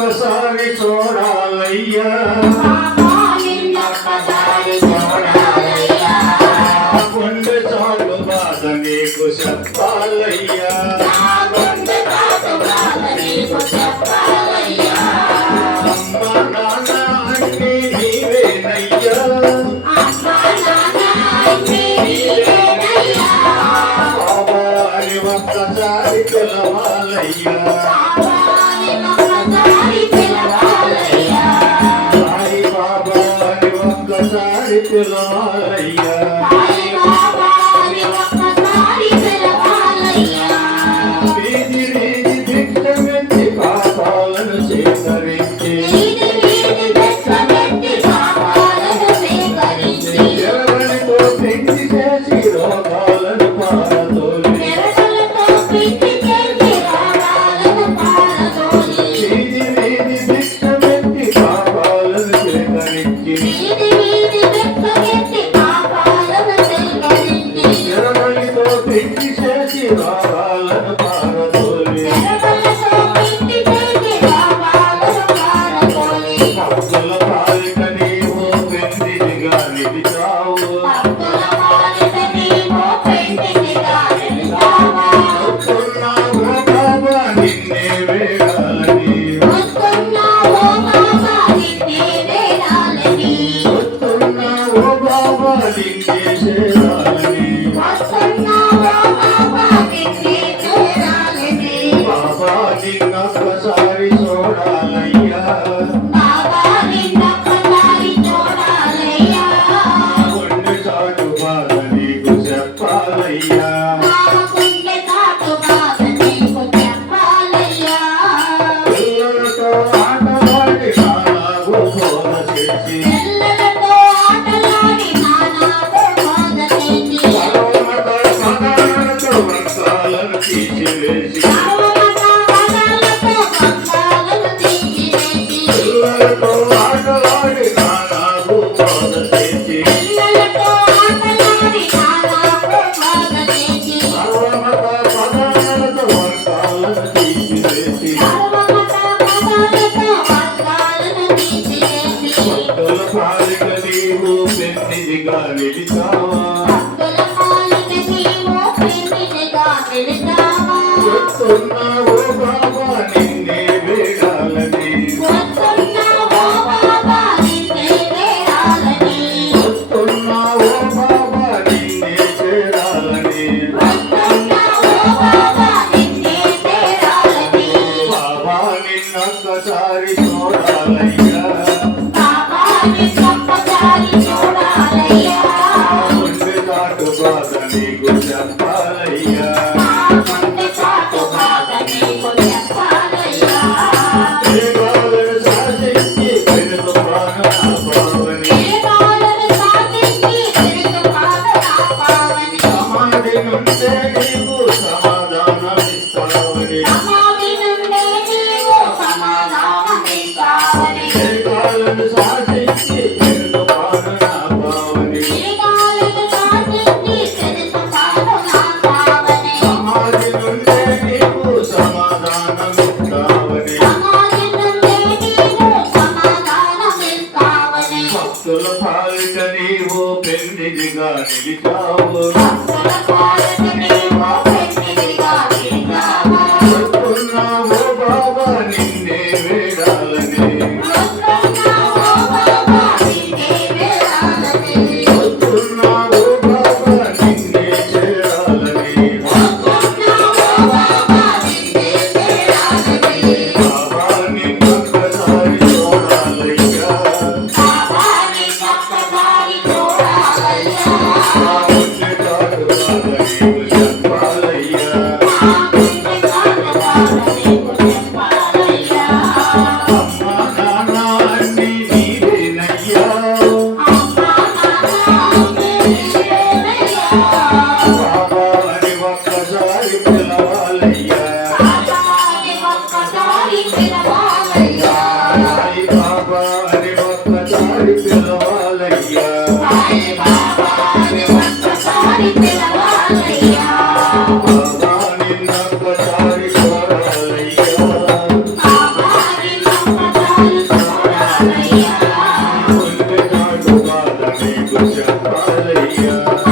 నిన్నొక్కసారి చూడాలయ్యా గుండె చాలు బాధ నీకు చెప్పాలయ్యా అమ్మ నాన్న అంటే నీవేనయ్యా బాబా అని ఒక్కసారి పిలవాలయ్యా సాయి బాబా అని ఒక్కసారి పిలవాలయ్యా వీధి వీధి భిక్షమెత్తి పాపాలను సేకరించి ఎవరితో పెంచి చేసి రోగాలను పారదోలి వీధి వీధి భిక్షమెత్తి పాపాలను సేకరించి ఎవరితో పెంచి చేసి రోగాలను పారదోలి భక్తుల పాలిట నీవు పెందిగా నిలిచావు వస్తున్నావు బాబా నిన్నే వేడాలని వస్తున్నావు బాబా నిన్నే చేరాలని బాబా నిన్నొక్కసారి చూడాలయ్యా గుండె చాటు బాధ నీకు చెప్పాలయ్యా పిల్లలతో ఆటలాడి నానాగు బోధ చేసి పదాలతో వర్గాలను తీసివేసి పిల్లలతో ఆటలాడి నానాగు బోధ చేసి సర్వమత పదాలతో వర్గాలను తీసివేసి భక్తుల పాలిట నీవు పెన్నిదిగా నిలిచావా వస్తున్నావు బాబా నిన్నే వేడాలని వస్తున్నావు బాబా నిన్నే చేరాలని బాబా నిన్నొక్కసారి చూడాలయ్యా గుండె చాటు బాధ నీకు చెప్పాలయ్యా దేవాలను శాసించి పెనుతుఫాను ఆపావని సమాధి నుండే నీవు సమాధానమిస్తావని దేవాలను శాసించి పెనుతుఫాను ఆపావని సమాధి నుండే నీవు సమాధానమిస్తావని భక్తుల పాలిట నీవు పెన్నిదిగా నిలిచావు వస్తున్నావు బాబా నిన్నే వేడాలని వస్తున్నావు బాబా నిన్నే చేరాలని చెప్పాలయ్యా